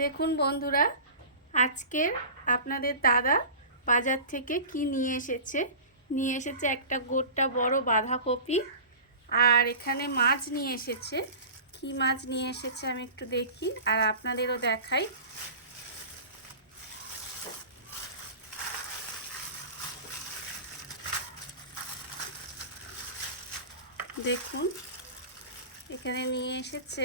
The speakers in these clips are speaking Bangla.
দেখুন বন্ধুরা, আজকের আপনাদের দাদা বাজার থেকে কি নিয়ে এসেছে একটা গোটা বড় বাঁধাকপি। আর এখানে মাছ নিয়ে এসেছে। কি মাছ নিয়ে এসেছে আমি একটু দেখি আর আপনাদেরও দেখাই। দেখুন এখানে নিয়ে এসেছে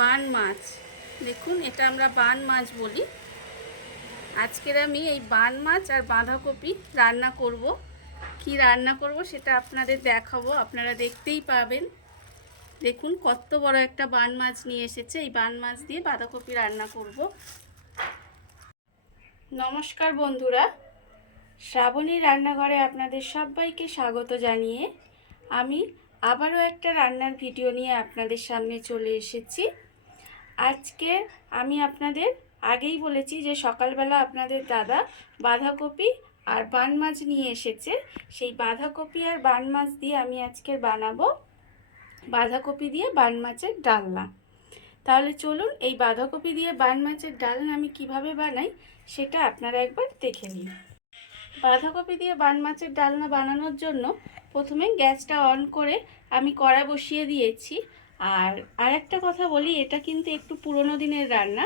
বান মাছ। দেখুন এটা আমরা বান মাছ বলি। আজকের আমি এই বান মাছ আর বাঁধাকপি রান্না করব। কি রান্না করব সেটা আপনাদের দেখাবো, আপনারা দেখতেই পাবেন। দেখুন কত বড় একটা বান মাছ নিয়ে এসেছে। এই বান মাছ দিয়ে বাঁধাকপি রান্না করব। নমস্কার বন্ধুরা, শ্রাবণী রান্নাঘরে আপনাদের সবাইকে স্বাগত জানিয়ে আমি আবারও একটা রান্নার ভিডিও নিয়ে আপনাদের সামনে চলে এসেছি। আজকে আমি আপনাদের আগেই বলেছি যে সকালবেলা আপনাদের দাদা বাঁধাকপি আর বান মাছ নিয়ে এসেছে। সেই বাঁধাকপি আর বান মাছ দিয়ে আমি আজকে বানাবো বাঁধাকপি দিয়ে বান মাছের ডালনা। তাহলে চলুন এই বাঁধাকপি দিয়ে বান মাছের ডালনা আমি কিভাবে বানাই সেটা আপনারা একবার দেখে নিন। বাঁধাকপি দিয়ে বান মাছের ডালনা বানানোর জন্য প্রথমে গ্যাসটা অন করে আমি কড়া বসিয়ে দিয়েছি। আর আরেকটা কথা বলি, এটা কিন্তু একটু পুরনো দিনের রান্না।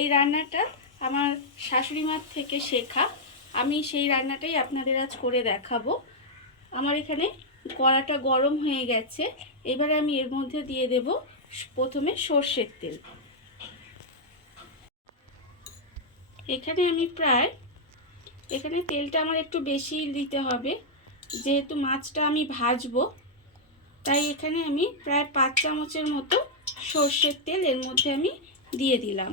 এই রান্নাটা আমার শাশুড়ি মার থেকে শেখা। আমি সেই রান্নাটাই আপনাদের আজ করে দেখাবো। আমার এখানে কড়াটা গরম হয়ে গেছে। এবারে আমি এর মধ্যে দিয়ে দেব প্রথমে সর্ষের তেল। এখানে তেলটা আমার একটু বেশি দিতে হবে, যেহেতু মাছটা আমি ভাজবো। তাই এখানে আমি প্রায় 5 চামচের মতো সর্ষের তেল এর মধ্যে আমি দিয়ে দিলাম।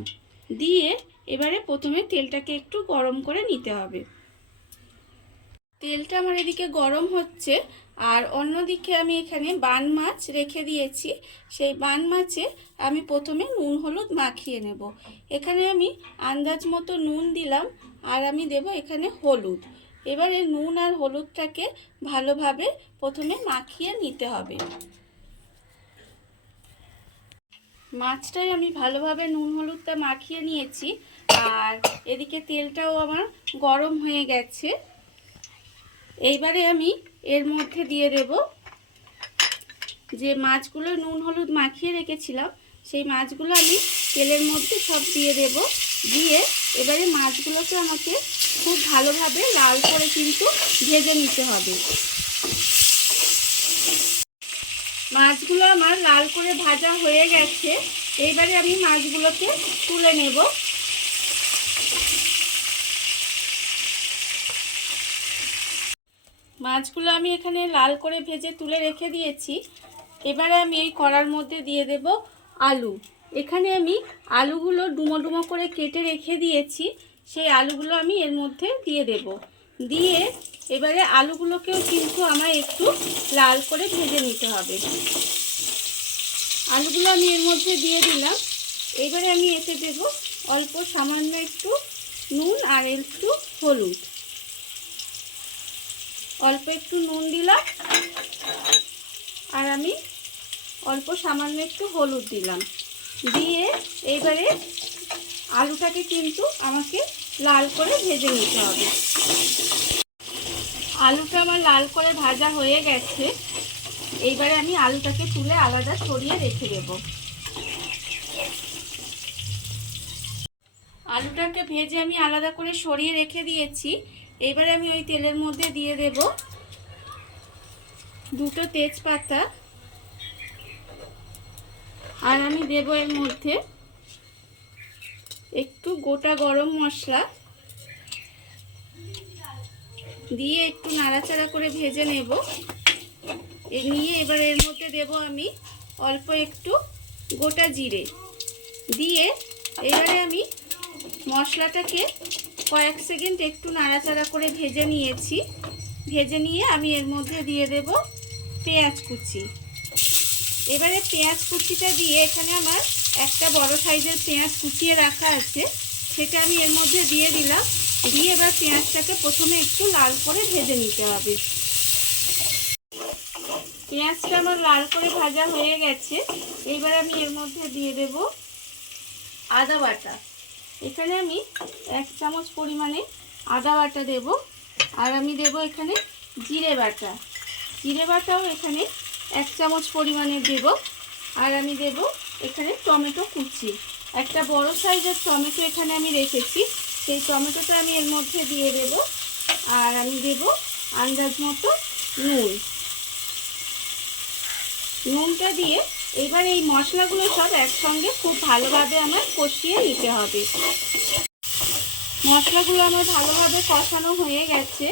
দিয়ে এবারে প্রথমে তেলটাকে একটু গরম করে নিতে হবে। তেলটা আমার এদিকে গরম হচ্ছে, আর অন্যদিকে আমি এখানে বান মাছ রেখে দিয়েছি। সেই বান মাছে আমি প্রথমে নুন হলুদ মাখিয়ে নেব। এখানে আমি আন্দাজ মতো নুন দিলাম, আর আমি দেব এখানে হলুদ। এবারে নুন আর হলুদটাকে ভালোভাবে প্রথমে মাখিয়ে নিতে হবে। মাছটাই আমি ভালোভাবে নুন হলুদটা মাখিয়ে নিয়েছি, আর এদিকে তেলটাও আমার গরম হয়ে গেছে। এইবারে আমি এর মধ্যে দিয়ে দেব যে মাছগুলো নুন হলুদ মাখিয়ে রেখেছিলাম, সেই মাছগুলো আমি তেলের মধ্যে সব দিয়ে দেব। দিয়ে এবারে মাছগুলোকে আমাকে খুব ভালোভাবে লাল করে কিন্তু ভেজে নিতে হবে। মাছগুলো আমার লাল করে ভাজা হয়ে গেছে। এইবারে আমি মাছগুলোকে তুলে নেব। মাছগুলো আমি এখানে লাল করে ভেজে তুলে রেখে দিয়েছি। এবারে আমি এই কড়ার মধ্যে দিয়ে দেব আলু। এখানে আমি আলুগুলো ডুমো ডুমো করে কেটে রেখে দিয়েছি। সেই আলুগুলো আমি এর মধ্যে দিয়ে দেব। দিয়ে এবারে আলুগুলোকেও কিন্তু আমায় একটু লাল করে ভেজে নিতে হবে। আলুগুলো আমি এর মধ্যে দিয়ে দিলাম। এবারে আমি এতে দেব অল্প সামান্য একটু নুন আর একটু হলুদ। অল্প একটু নুন দিলাম, আর আমি অল্প সামান্য একটু হলুদ দিলাম। দিয়ে এইবারে আলুটাকে কিন্তু আমাকে লাল করে ভেজে নিতে হবে। আলুটা আমার লাল করে ভাজা হয়ে গেছে। এইবারে আমি আলুটাকে তুলে আলাদা সরিয়ে রেখে দেব। আলুটাকে ভেজে আমি আলাদা করে সরিয়ে রেখে দিয়েছি। এবারে আমি ওই তেলের মধ্যে দিয়ে দেব 2টো তেজপাতা, আর আমি দেব এর মধ্যে একটু গোটা গরম মশলা। দিয়ে একটু নাড়াচাড়া করে ভেজে নেব। নিয়ে এবার এর মধ্যে দেব আমি অল্প একটু গোটা জিরে। দিয়ে এবারে আমি মশলাটাকে কয়েক সেকেন্ড একটু নাড়াচাড়া করে ভেজে নিয়েছি। ভেজে নিয়ে আমি এর মধ্যে দিয়ে দেব পেঁয়াজ কুচি। এবারে পেঁয়াজ কুচিটা দিয়ে, এখানে আমার একটা বড় সাইজের পেঁয়াজ কুচিয়ে রাখা আছে, সেটা আমি এর মধ্যে দিয়ে দিলাম। দিয়ে এবার পেঁয়াজটাকে প্রথমে একটু লাল করে ভেজে নিতে হবে। পেঁয়াজটা আমার লাল করে ভাজা হয়ে গেছে। এইবার আমি এর মধ্যে দিয়ে দেব আদা বাটা। এখানে আমি 1 চামচ পরিমাণে আদা বাটা দেব। আর আমি দেব এখানে জিরে বাটা। জিরে বাটাও এখানে 1 চামচ পরিমাণে দেব। আর আমি দেব এখানে টমেটো কুচি। একটা বড় সাইজের টমেটো এখানে আমি রেখেছি, সেই টমেটোটা আমি এর মধ্যে দিয়ে দেব। আর আমি দেব আন্দাজ মতো নুন। নুনটা দিয়ে এবার এই মশলাগুলো সব একসঙ্গে খুব ভালোভাবে আমার কষিয়ে নিতে হবে। মশলাগুলো আমার ভালোভাবে কষানো হয়ে গেছে।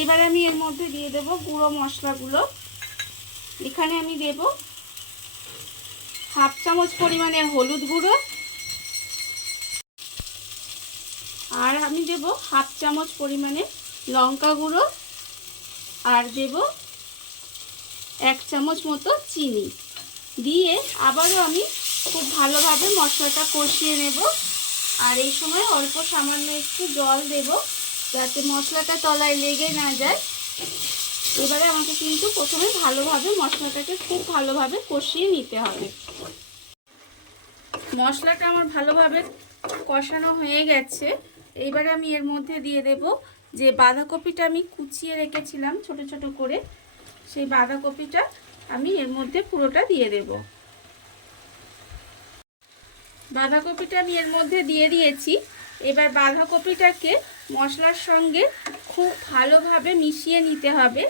এবার আমি এর মধ্যে দিয়ে দেব গুঁড়ো মশলাগুলো। এখানে আমি দেব 1/2 চামচ পরিমাণে হলুদ গুঁড়ো। আর আমি দেব 1/2 চামচ পরিমাণে লঙ্কা গুঁড়ো। আর দেব 1 চামচ মতো চিনি দিয়ে আবারও আমি খুব ভালোভাবে মশলাটা কষিয়ে নেব। আর এই সময় অল্প সামান্য একটু জল দেব যাতে মশলাটা তলায় লেগে না যায়। এবারে আমাকে কিন্তু প্রথমে ভালোভাবে মশলাটাকে খুব ভালোভাবে কষিয়ে নিতে হবে। মশলাটা আমার ভালোভাবে কষানো হয়ে গেছে। এইবারে আমি এর মধ্যে দিয়ে দেব যে বাঁধাকপিটা আমি কুচিয়ে রেখেছিলাম ছোট ছোট করে, সেই বাঁধাকপিটা আমি এর মধ্যে পুরোটা দিয়ে দেব। বাঁধাকপিটা আমি এর মধ্যে দিয়ে দিয়েছি। এবার বাঁধাকপিটাকে মশলার সঙ্গে খুব ভালোভাবে মিশিয়ে নিতে হবে।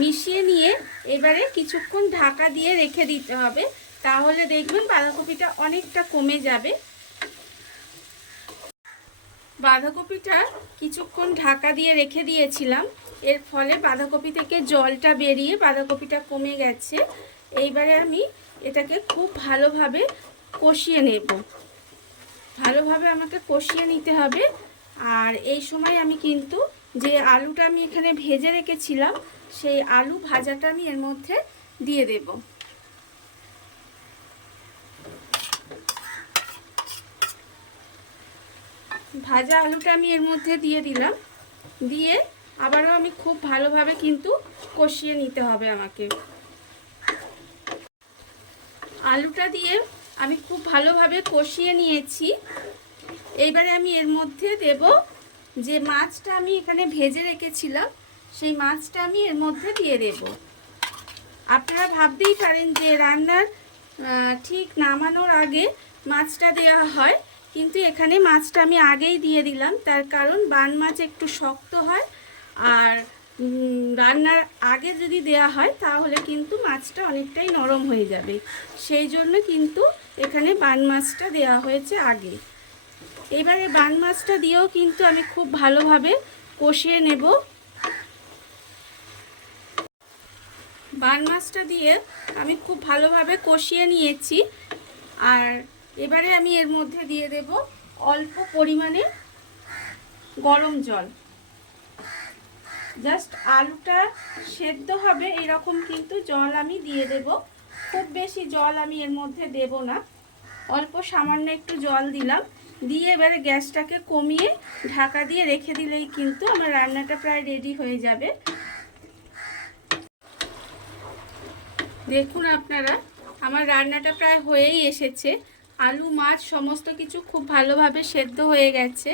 মিশিয়ে নিয়ে এবারে কিছুক্ষণ ঢাকা দিয়ে রেখে দিতে হবে, তাহলে দেখবেন বাঁধাকপিটা অনেকটা কমে যাবে। বাঁধাকপিটা কিছুক্ষণ ঢাকা দিয়ে রেখে দিয়েছিলাম, এর ফলে বাঁধাকপি থেকে জলটা বেরিয়ে বাঁধাকপিটা কমে গেছে। এইবারে আমি এটাকে খুব ভালোভাবে কষিয়ে নেব। ভালোভাবে আমাকে কষিয়ে নিতে হবে। আর এই সময় আমি কিন্তু যে আলুটা আমি এখানে ভেজে রেখেছিলাম, সেই আলু ভাজাটা আমি এর মধ্যে দিয়ে দেব। ভাজা আলুটা আমি এর মধ্যে দিয়ে দিলাম। দিয়ে আবারও আমি খুব ভালোভাবে কিন্তু কষিয়ে নিতে হবে আমাকে। আলুটা দিয়ে আমি খুব ভালোভাবে কষিয়ে নিয়েছি। এইবারে আমি এর মধ্যে দেব যে মাছটা আমি এখানে ভেজে রেখেছিলাম, সেই মাছটা আমি এর মধ্যে দিয়ে দেব। আপনারা ভাবতেই পারেন যে রান্নার ঠিক নামানোর আগে মাছটা দেওয়া হয়, কিন্তু এখানে মাছটা আমি আগেই দিয়ে দিলাম। তার কারণ বান মাছ একটু শক্ত হয়, আর রান্নার আগে যদি দেয়া হয় তাহলে কিন্তু মাছটা অনেকটাই নরম হয়ে যাবে। সেই জন্য কিন্তু এখানে বান মাছটা দেওয়া হয়েছে আগে। এবারে বান মাছটা দিয়েও কিন্তু আমি খুব ভালোভাবে কষিয়ে নেব। বান মাছটা দিয়ে আমি খুব ভালোভাবে কষিয়ে নিয়েছি। আর এবারে আমি এর মধ্যে দিয়ে দেব অল্প পরিমাণে গরম জল। জাস্ট আলুটা সেদ্ধ হবে এরকম কিন্তু জল আমি দিয়ে দেব। খুব বেশি জল আমি এর মধ্যে দেব না, অল্প সামান্য একটু জল দিলাম। দিয়ে এবারে গ্যাসটাকে কমিয়ে ঢাকা দিয়ে রেখে দিলেই কিন্তু আমার রান্নাটা প্রায় রেডি হয়ে যাবে। দেখুন আপনারা, আমার রান্নাটা প্রায় হয়েই এসেছে। আলু মাছ সমস্ত কিছু খুব ভালোভাবে সেদ্ধ হয়ে গেছে,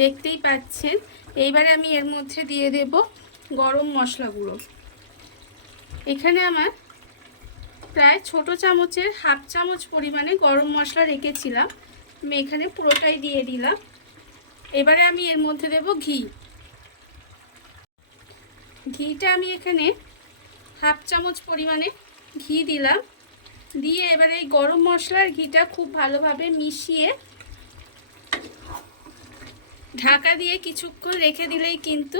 দেখতেই পাচ্ছেন। এইবারে আমি এর মধ্যে দিয়ে দেব গরম মশলা গুঁড়ো। এখানে আমার প্রায় ছোট চামচের 1/2 চামচ পরিমাণে গরম মশলা রেখেছিলাম, আমি এখানে পুরোটাই দিয়ে দিলাম। এবারে আমি এর মধ্যে দেব ঘি। ঘিটা আমি এখানে 1/2 চামচ পরিমাণে ঘি দিলাম। দিয়ে এবারে এই গরম মশলার ঘিটা খুব ভালোভাবে মিশিয়ে ঢাকা দিয়ে কিছুক্ষণ রেখে দিলেই কিন্তু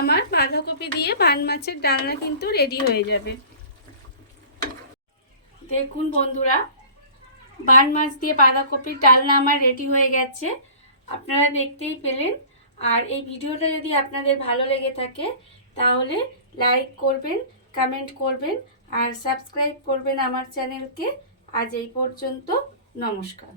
আমার বাঁধাকপি দিয়ে বান মাছের ডালনা কিন্তু রেডি হয়ে যাবে। দেখুন বন্ধুরা, বান মাছ দিয়ে বাঁধাকপির ডালনা আমার রেডি হয়ে গেছে, আপনারা দেখতেই পেলেন। আর এই ভিডিওটা যদি আপনাদের ভালো লেগে থাকে তাহলে লাইক করবেন, কমেন্ট করবেন আর সাবস্ক্রাইব করবেন আমার চ্যানেলকে। আজ এই পর্যন্ত, নমস্কার।